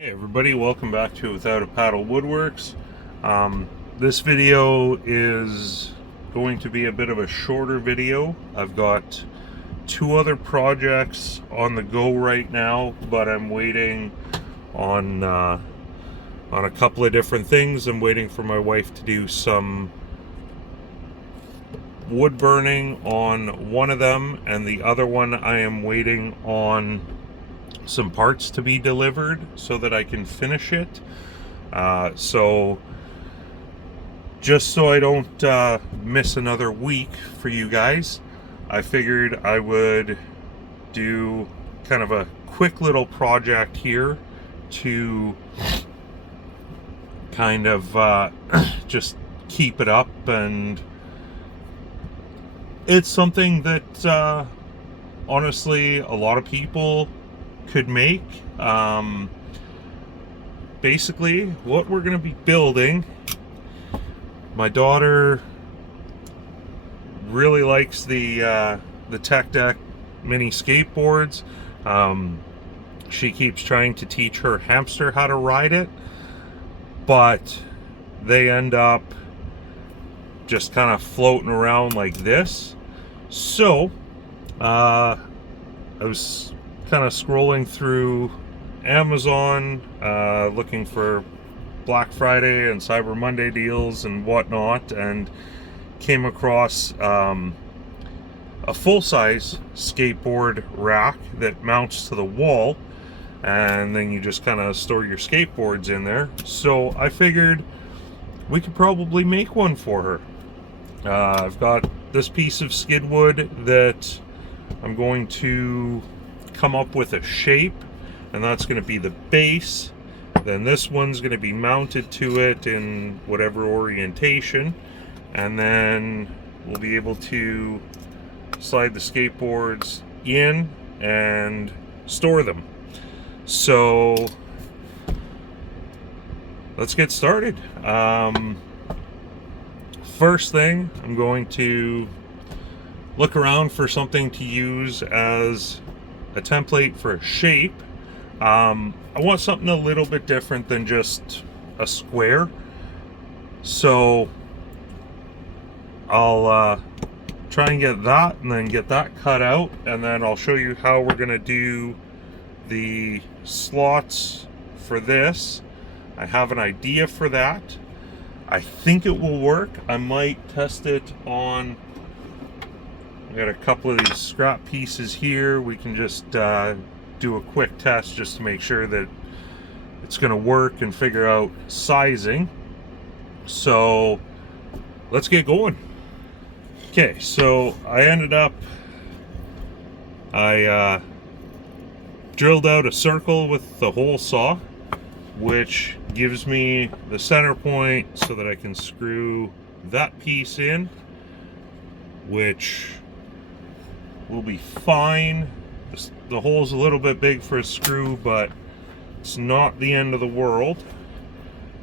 Hey everybody, welcome back to Without a Paddle Woodworks. This video is going to be a bit of a shorter video. I've got two other projects on the go right now, but I'm waiting on a couple of different things. I'm waiting for my wife to do some wood burning on one of them, and the other one I am waiting on some parts to be delivered so that I can finish it. So just so I don't miss another week for you guys, I figured I would do kind of a quick little project here to kind of just keep it up. And it's something that honestly a lot of people could make. Basically what we're going to be building, my daughter really likes the Tech Deck mini skateboards. She keeps trying to teach her hamster how to ride it, but they end up just kind of floating around like this. So I was kind of scrolling through Amazon, looking for Black Friday and Cyber Monday deals and whatnot, and came across a full-size skateboard rack that mounts to the wall, and then you just kind of store your skateboards in there. So I figured we could probably make one for her. I've got this piece of skid wood that I'm going to come up with a shape, and that's going to be the base. Then this one's going to be mounted to it in whatever orientation, and then we'll be able to slide the skateboards in and store them. So let's get started. First thing, I'm going to look around for something to use as a template for a shape. I want something a little bit different than just a square, so I'll try and get that and then get that cut out, and then I'll show you how we're gonna do the slots for this. I have an idea for that. I think it will work. I might test it on, I got a couple of these scrap pieces here. We can just do a quick test just to make sure that it's going to work and figure out sizing. So let's get going. Okay, so I drilled out a circle with the hole saw, which gives me the center point so that I can screw that piece in, which will be fine. The hole's a little bit big for a screw, but it's not the end of the world.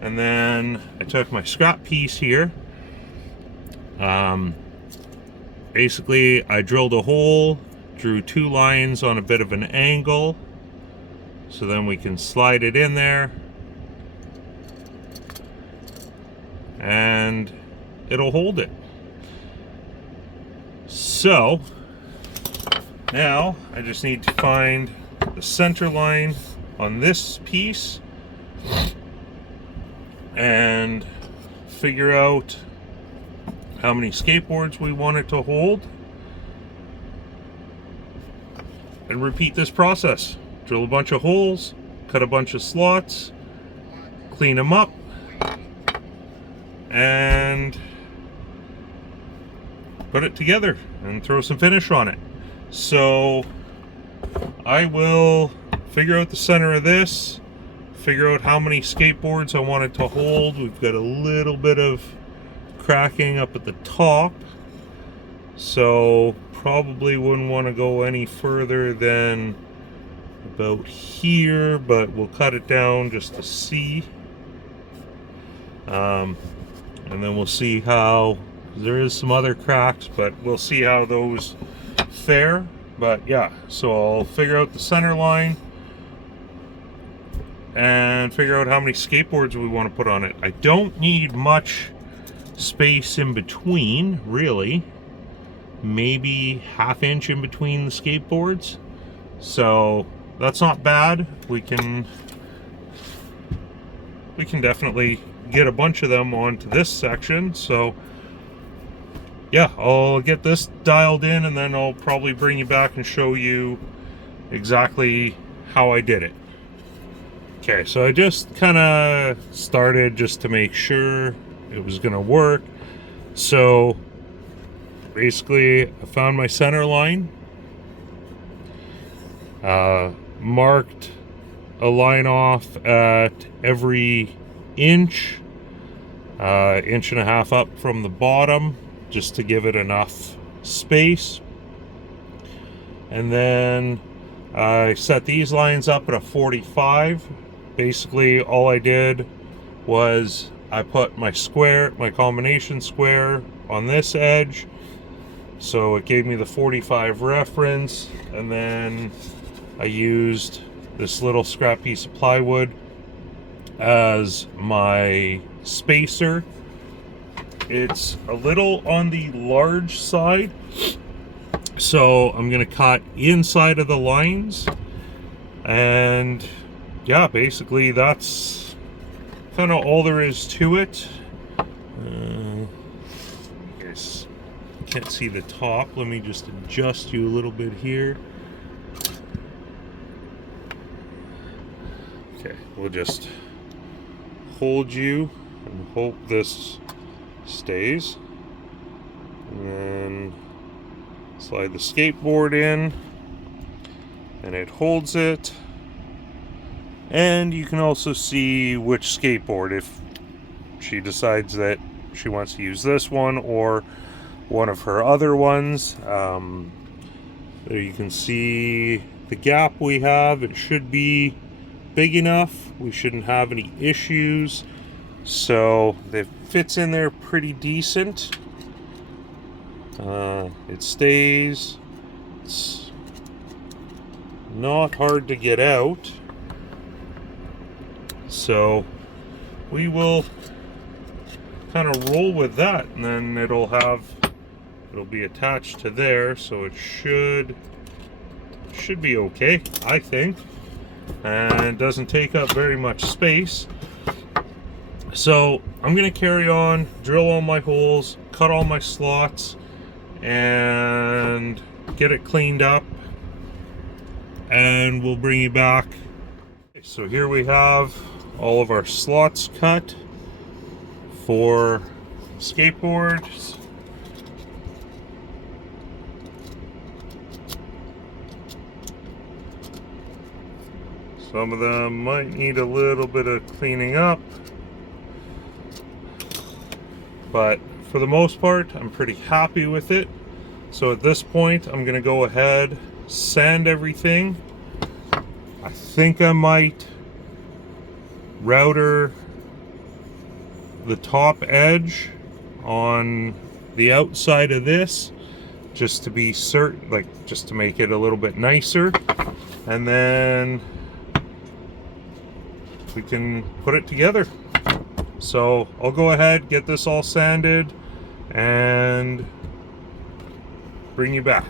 And then I took my scrap piece here. Basically, I drilled a hole, drew two lines on a bit of an angle, so then we can slide it in there, and it'll hold it. So now I just need to find the center line on this piece and figure out how many skateboards we want it to hold, and repeat this process. Drill a bunch of holes, cut a bunch of slots, clean them up, and put it together and throw some finish on it. So I will figure out the center of this, figure out how many skateboards I want it to hold. We've got a little bit of cracking up at the top, so probably wouldn't want to go any further than about here, but we'll cut it down just to see. And then we'll see how, there is some other cracks, but we'll see how those fare. But yeah, so I'll figure out the center line, and figure out how many skateboards we want to put on it. I don't need much space in between, really. Maybe ½ inch in between the skateboards. So that's not bad. We can definitely get a bunch of them onto this section. So yeah, I'll get this dialed in and then I'll probably bring you back and show you exactly how I did it. Okay, so I just kind of started just to make sure it was gonna work. So basically I found my center line, marked a line off at every inch, 1.5 inches up from the bottom, just to give it enough space. And then I set these lines up at a 45. Basically all I did was I put my square, my combination square on this edge, so it gave me the 45 reference, and then I used this little scrap piece of plywood as my spacer. It's a little on the large side, so I'm gonna cut inside of the lines, and yeah, basically that's kind of all there is to it. I guess you can't see the top. Let me just adjust you a little bit here. Okay, we'll just hold you and hope this stays, and then slide the skateboard in and it holds it. And you can also see which skateboard, if she decides that she wants to use this one or one of her other ones. There you can see the gap we have. It should be big enough. We shouldn't have any issues. So it fits in there pretty decent. It stays. It's not hard to get out. So we will kind of roll with that, and then it'll be attached to there, so it should be okay, I think, and doesn't take up very much space. So I'm gonna carry on, drill all my holes, cut all my slots, and get it cleaned up, and we'll bring you back. So here we have all of our slots cut for skateboards. Some of them might need a little bit of cleaning up, but for the most part I'm pretty happy with it. So at this point I'm gonna go ahead, sand everything. I think I might router the top edge on the outside of this, just to be certain, like just to make it a little bit nicer, and then we can put it together. So I'll go ahead, get this all sanded, and bring you back.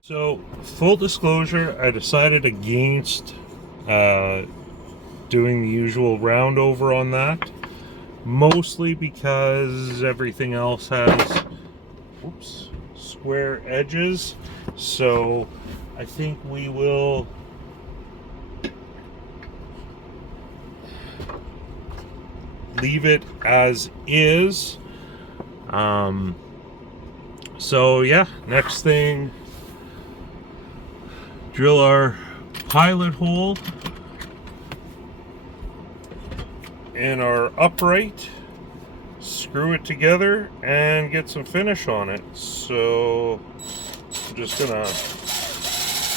So full disclosure, I decided against doing the usual round over on that, mostly because everything else has square edges. So I think we will leave it as is. So yeah, next thing, drill our pilot hole in our upright, screw it together, and get some finish on it. So I'm just gonna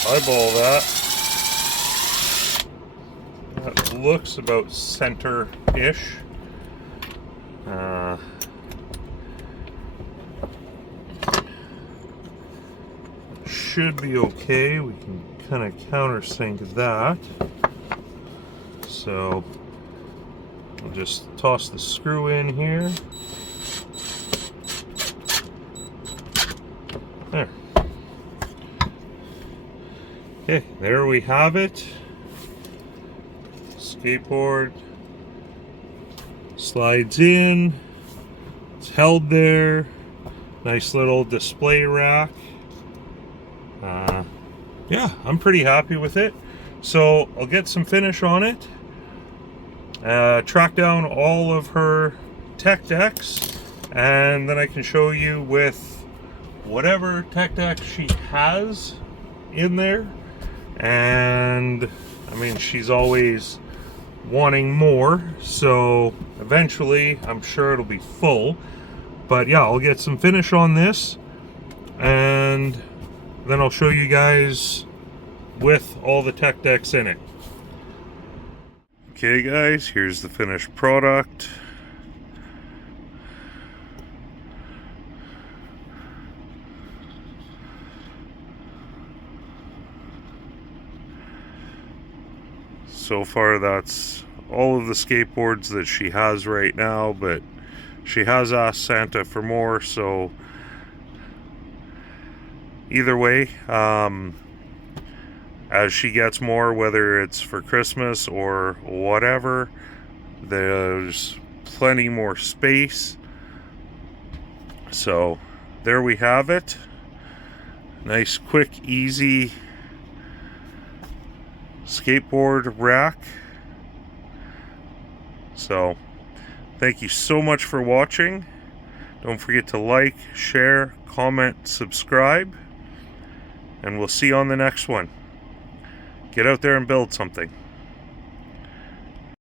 eyeball that. That looks about center-ish. Should be okay. We can kind of countersink that. So I'll just toss the screw in here. There. Okay, there we have it. Skateboard slides in. It's held there. Nice little display rack. Yeah, I'm pretty happy with it. So I'll get some finish on it. Track down all of her tech decks, and then I can show you with whatever tech deck she has in there. And I mean, she's always wanting more, so eventually I'm sure it'll be full. But yeah, I'll get some finish on this, and then I'll show you guys with all the tech decks in it. Okay guys, here's the finished product. So far that's all of the skateboards that she has right now, but she has asked Santa for more, so either way, as she gets more, whether it's for Christmas or whatever, there's plenty more space. So there we have it. Nice, quick, easy skateboard rack. So thank you so much for watching. Don't forget to like, share, comment, subscribe, and we'll see you on the next one. Get out there and build something.